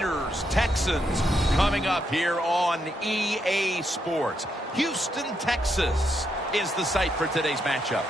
Raiders, Texans, coming up here on EA Sports. Houston, Texas is the site for today's matchup.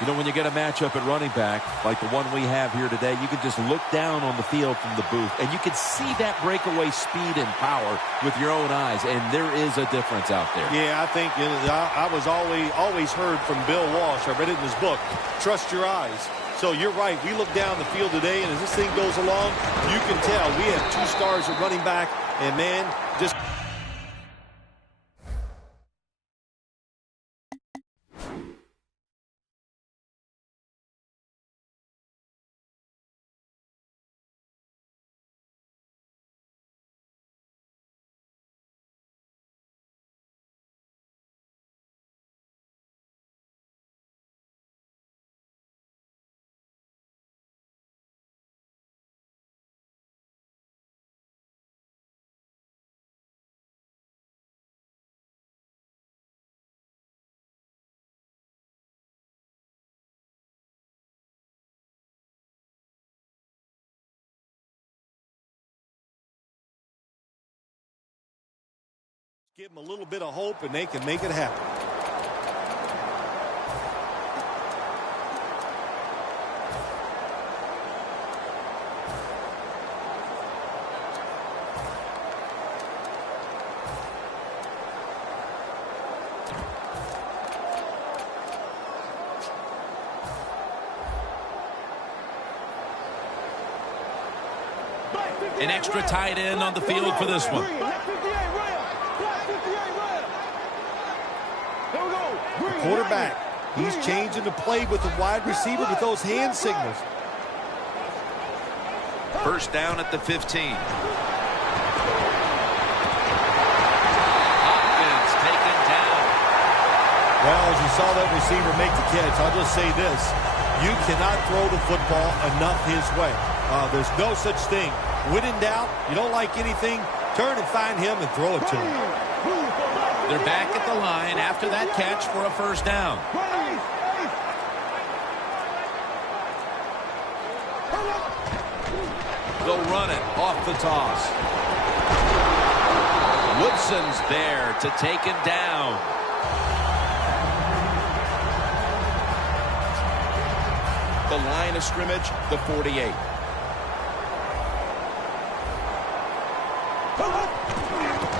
You know, when you get a matchup at running back, like the one we have here today, you can just look down on the field from the booth, and you can see that breakaway speed and power with your own eyes, and there is a difference out there. Yeah, I think I was always heard from Bill Walsh. I read it in his book, Trust Your Eyes. So you're right. We look down the field today, and as this thing goes along, you can tell we have 2 stars at running back, and, man, just... Give them a little bit of hope, and they can make it happen. An extra tight end on the field for this one. Quarterback, he's changing the play with the wide receiver with those hand signals. First down at the 15. Hopkins taken down. Well, as you saw that receiver make the catch, I'll just say this. You cannot throw the football enough his way. There's no such thing. When in doubt, you don't like anything, turn and find him and throw it to him. They're back at the line after that catch for a first down. They'll run it off the toss. Woodson's there to take him down. The line of scrimmage, the 48.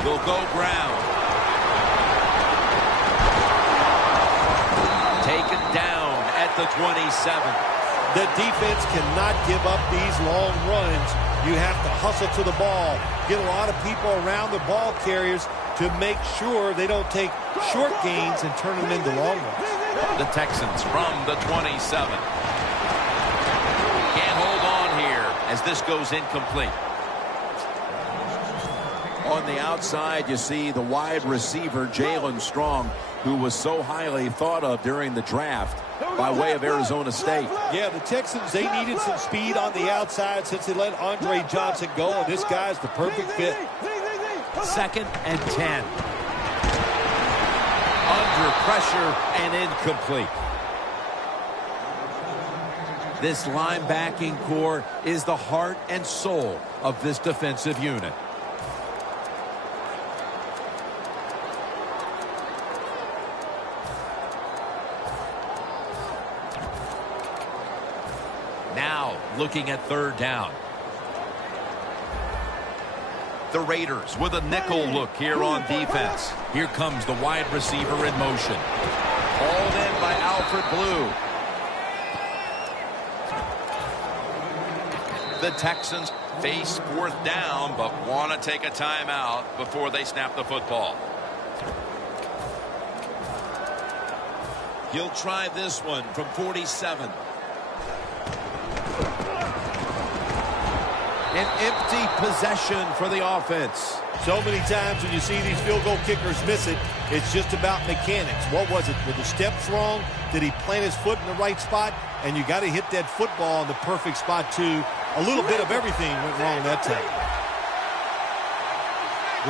They'll go ground. Taken down at the 27. The defense cannot give up these long runs. You have to hustle to the ball. Get a lot of people around the ball carriers to make sure they don't take short gains and turn them into long ones. The Texans from the 27. Can't hold on here as this goes incomplete. On the outside, you see the wide receiver, Jalen Strong, who was so highly thought of during the draft by way of Arizona State. Yeah, the Texans, they needed some speed on the outside since they let Andre Johnson go, and this guy's the perfect fit. 2nd and 10. Under pressure and incomplete. This linebacking core is the heart and soul of this defensive unit. Now looking at 3rd down. The Raiders with a nickel look here on defense. Here comes the wide receiver in motion. Hauled in by Alfred Blue. The Texans face 4th down, but want to take a timeout before they snap the football. He'll try this one from 47. An empty possession for the offense. So many times when you see these field goal kickers miss it, it's just about mechanics. What was it? Were the steps wrong? Did he plant his foot in the right spot? And you got to hit that football in the perfect spot, too. A little bit of everything went wrong that time.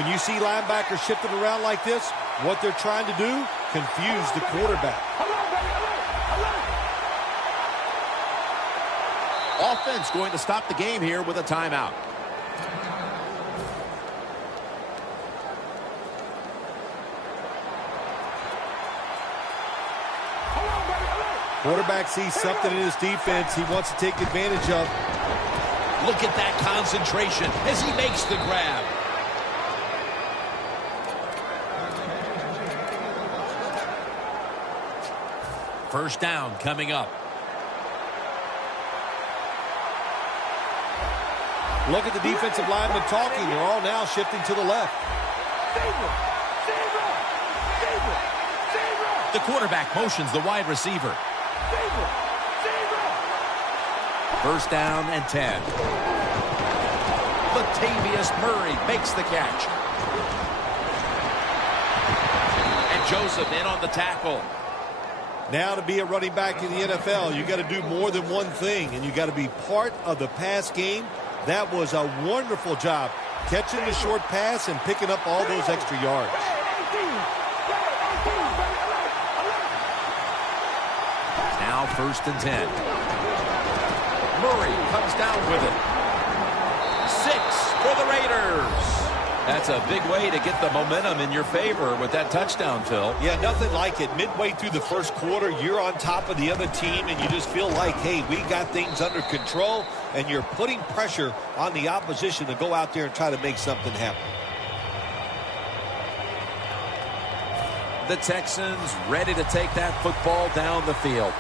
When you see linebackers shifting around like this, what they're trying to do, confuse the quarterback. Offense going to stop the game here with a timeout. Quarterback sees something in his defense he wants to take advantage of. Look at that concentration as he makes the grab. First down coming up. Look at the defensive linemen talking. They're all now shifting to the left. The quarterback motions the wide receiver. First down and 10. Latavius Murray makes the catch. And Joseph in on the tackle. Now to be a running back in the NFL, you got to do more than one thing, and you got to be part of the pass game. That was a wonderful job, catching the short pass and picking up all those extra yards. Now first and 10. Murray comes down with it. 6 for the Raiders. That's a big way to get the momentum in your favor with that touchdown, Phil. Yeah, nothing like it. Midway through the first quarter, you're on top of the other team, and you just feel like, hey, we got things under control, and you're putting pressure on the opposition to go out there and try to make something happen. The Texans ready to take that football down the field.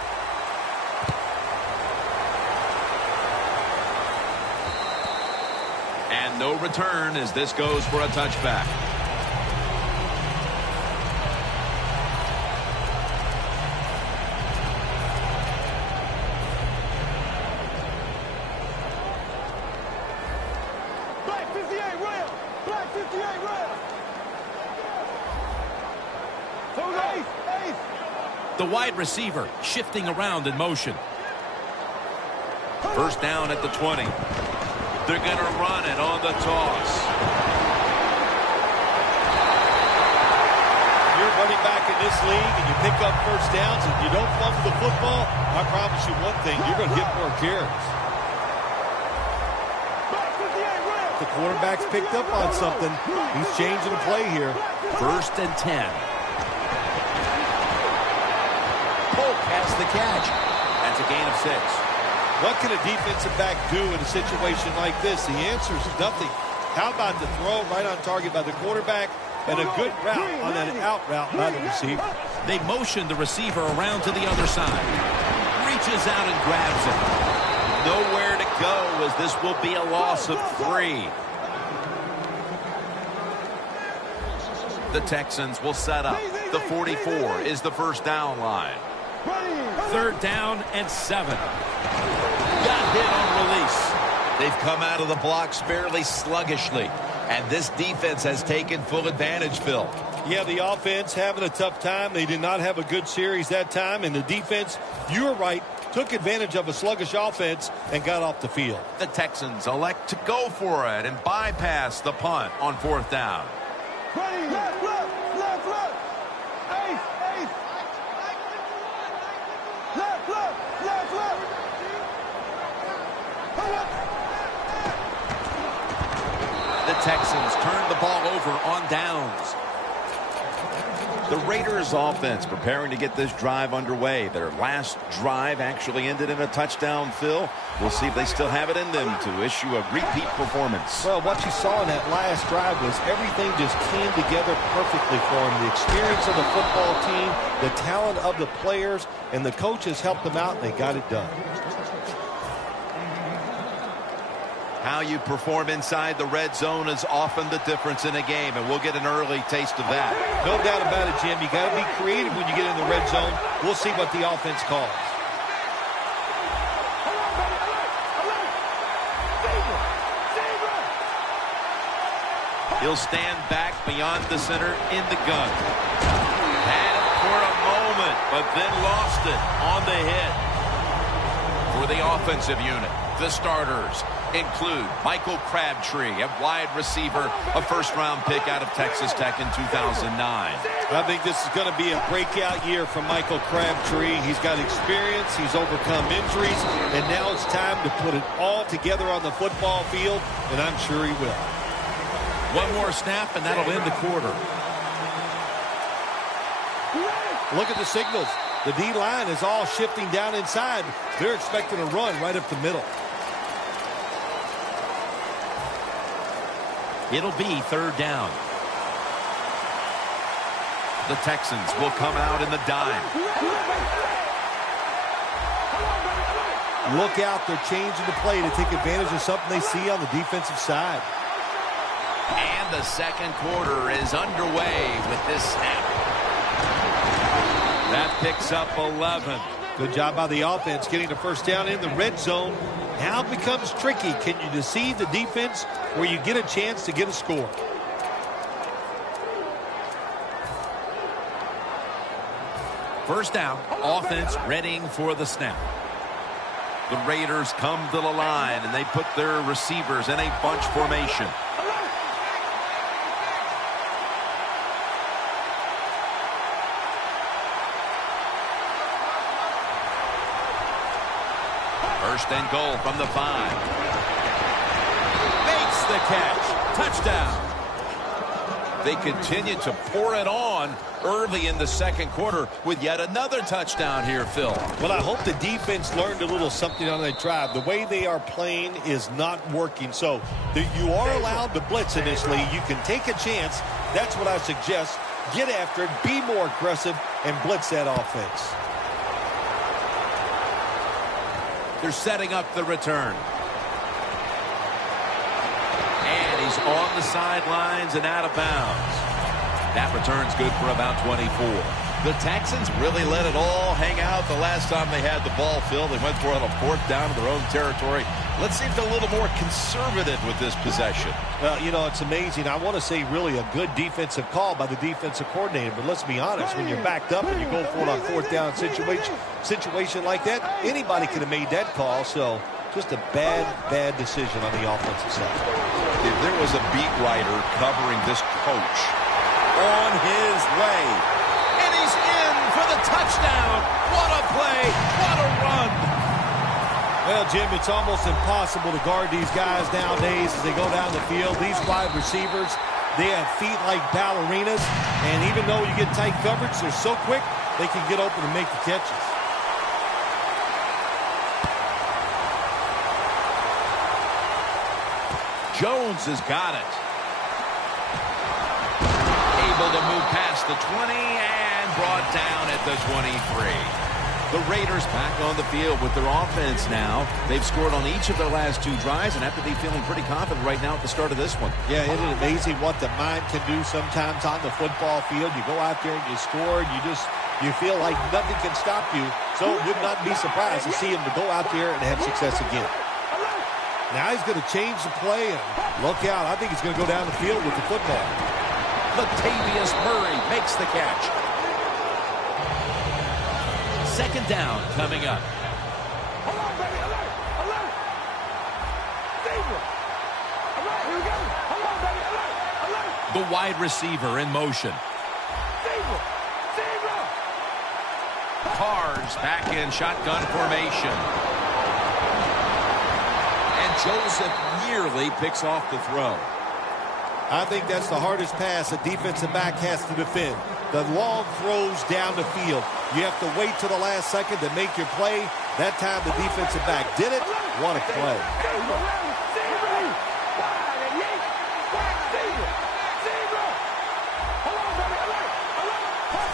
And no return as this goes for a touchback. Black 58 rail. Black 58 rail. The wide receiver shifting around in motion. First down at the 20. They're going to run it on the toss. You're running back in this league and you pick up first downs and you don't fumble the football, I promise you one thing, you're going to get more carries. The quarterback's picked up on something. He's changing the play here. First and 10. Polk has the catch. That's a gain of 6. What can a defensive back do in a situation like this? The answer is nothing. How about the throw right on target by the quarterback and a good route on that out route by the receiver? They motion the receiver around to the other side. Reaches out and grabs it. Nowhere to go as this will be a loss of 3. The Texans will set up. The 44 is the first down line. Third down and 7. Got hit on release. They've come out of the blocks fairly sluggishly, and this defense has taken full advantage, Phil. Yeah, the offense having a tough time. They did not have a good series that time, and the defense, you were right, took advantage of a sluggish offense and got off the field. The Texans elect to go for it and bypass the punt on 4th down. The Texans turn the ball over on downs. The Raiders offense preparing to get this drive underway. Their last drive actually ended in a touchdown, Phil. We'll see if they still have it in them to issue a repeat performance. Well, what you saw in that last drive was everything just came together perfectly for them. The experience of the football team, the talent of the players, and the coaches helped them out, and they got it done. How you perform inside the red zone is often the difference in a game, and we'll get an early taste of that. No doubt about it, Jim. You got to be creative when you get in the red zone. We'll see what the offense calls. He'll stand back beyond the center in the gun. Had it for a moment, but then lost it on the hit. For the offensive unit, the starters include Michael Crabtree at wide receiver, a first-round pick out of Texas Tech in 2009. I think this is going to be a breakout year for Michael Crabtree. He's got experience, he's overcome injuries, and now it's time to put it all together on the football field, and I'm sure he will. One more snap, and that'll end the quarter. Look at the signals. The D-line is all shifting down inside. They're expecting a run right up the middle. It'll be third down. The Texans will come out in the dime. Look out, they're changing the play to take advantage of something they see on the defensive side. And the second quarter is underway with this snap. That picks up 11. Good job by the offense getting the first down in the red zone. Now it becomes tricky. Can you deceive the defense where you get a chance to get a score? First down, offense readying for the snap. The Raiders come to the line, and they put their receivers in a bunch formation. First and goal from the 5. Makes the catch. Touchdown. They continue to pour it on early in the second quarter with yet another touchdown here, Phil. Well, I hope the defense learned a little something on that drive. The way they are playing is not working. So you are allowed to blitz initially. You can take a chance. That's what I suggest. Get after it, be more aggressive, and blitz that offense. They're setting up the return. And he's on the sidelines and out of bounds. That return's good for about 24. The Texans really let it all hang out the last time they had the ball, Phil. They went for it on a fourth down to their own territory. Let's see if they're a little more conservative with this possession. Well, you know, it's amazing. I want to say really a good defensive call by the defensive coordinator. But let's be honest, when you're backed up and you go for it on fourth down situation like that, anybody could have made that call. So just a bad decision on the offensive side. If there was a beat writer covering this coach, on his way, and he's in for the touchdown. What a play, what a run. Well, Jim, it's almost impossible to guard these guys nowadays as they go down the field. These wide receivers, they have feet like ballerinas, and even though you get tight coverage, they're so quick, they can get open and make the catches. Jones has got it. Able to move past the 20 and brought down at the 23. The Raiders back on the field with their offense now. They've scored on each of their last 2 drives and have to be feeling pretty confident right now at the start of this one. Yeah, isn't it amazing what the mind can do sometimes on the football field? You go out there and you score, and you feel like nothing can stop you. So would not be surprised to see him to go out there and have success again. Now he's going to change the play, and look out. I think he's going to go down the field with the football. Latavius Murray makes the catch. Second down coming up. Hold on, baby. Alert! Alert! Zebra! All right, here we go. Hold on, baby. Alert! Alert! The wide receiver in motion. Zebra! Zebra! Carr's back in shotgun formation. And Joseph nearly picks off the throw. I think that's the hardest pass a defensive back has to defend. The long throws down the field. You have to wait till the last second to make your play. That time the defensive back did it. What a play.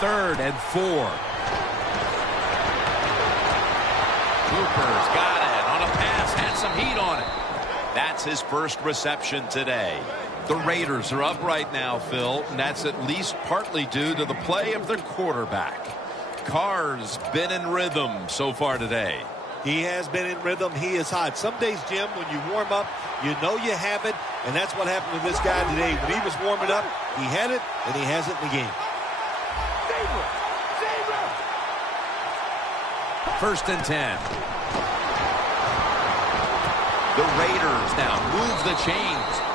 Third and 4. Cooper's got it on a pass, had some heat on it. That's his first reception today. The Raiders are up right now, Phil, and that's at least partly due to the play of their quarterback. Carr's been in rhythm so far today. He has been in rhythm. He is hot. Some days, Jim, when you warm up, you know you have it, and that's what happened to this guy today. When he was warming up, he had it, and he has it in the game. First and 10. The Raiders now move the chains.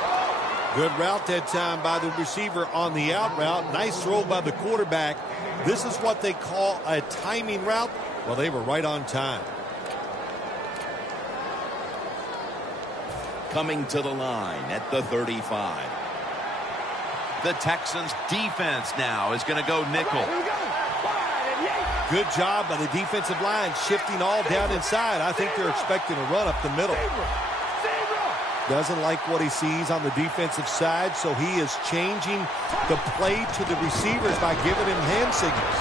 Good route that time by the receiver on the out route. Nice throw by the quarterback. This is what they call a timing route. Well, they were right on time. Coming to the line at the 35. The Texans defense now is going to go nickel. Good job by the defensive line, shifting all down inside. I think they're expecting a run up the middle. Doesn't like what he sees on the defensive side, so he is changing the play to the receivers by giving him hand signals.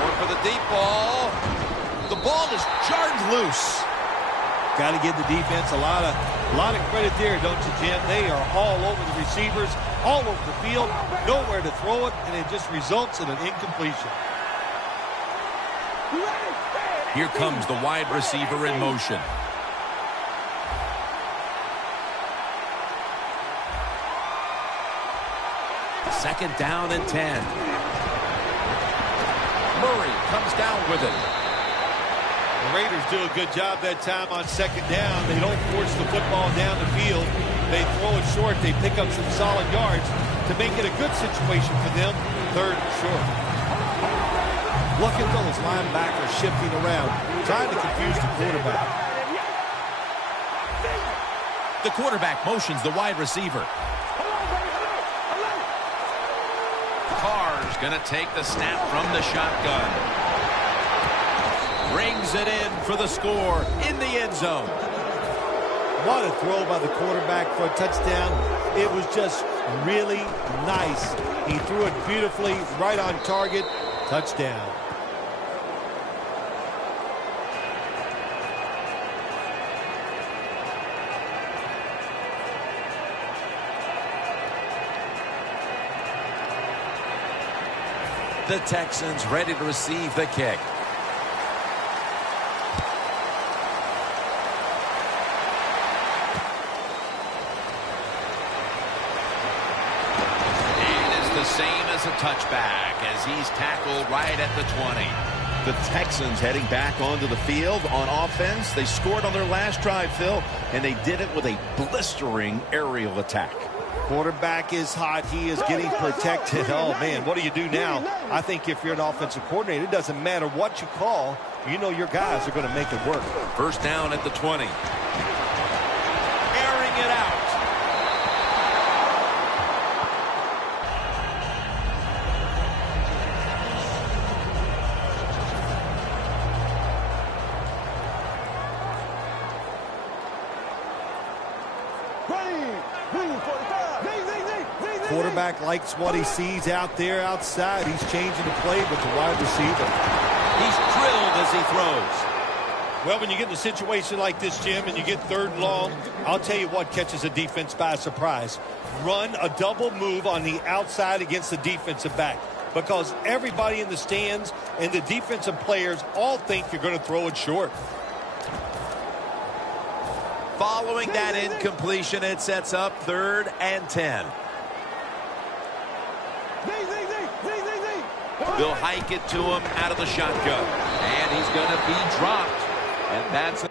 Going for the deep ball. The ball is jarred loose. Got to give the defense a lot of credit there, don't you, Jim? They are all over the receivers, all over the field, nowhere to throw it, and it just results in an incompletion. Here comes the wide receiver in motion. Second down and 10. Murray comes down with it. The Raiders do a good job that time on second down. They don't force the football down the field. They throw it short. They pick up some solid yards to make it a good situation for them. Third and short. Look at those linebackers shifting around, trying to confuse the quarterback. The quarterback motions the wide receiver. Carr's going to take the snap from the shotgun. Brings it in for the score in the end zone. What a throw by the quarterback for a touchdown. It was just really nice. He threw it beautifully, right on target. Touchdown. The Texans ready to receive the kick. Same as a touchback as he's tackled right at the 20. The Texans heading back onto the field on offense. They scored on their last drive, Phil, and they did it with a blistering aerial attack. Quarterback is hot. He is getting protected. Oh, man, what do you do now? I think if you're an offensive coordinator, it doesn't matter what you call. You know your guys are going to make it work. First down at the 20. Airing it out. Quarterback likes what he sees out there outside. He's changing the play with the wide receiver. He's drilled as he throws. Well, when you get in a situation like this, Jim, and you get third and long, I'll tell you what catches a defense by surprise. Run a double move on the outside against the defensive back, because everybody in the stands and the defensive players all think you're going to throw it short. Following that incompletion, it sets up 3rd and 10. They'll hike it to him out of the shotgun. And he's going to be dropped. And that's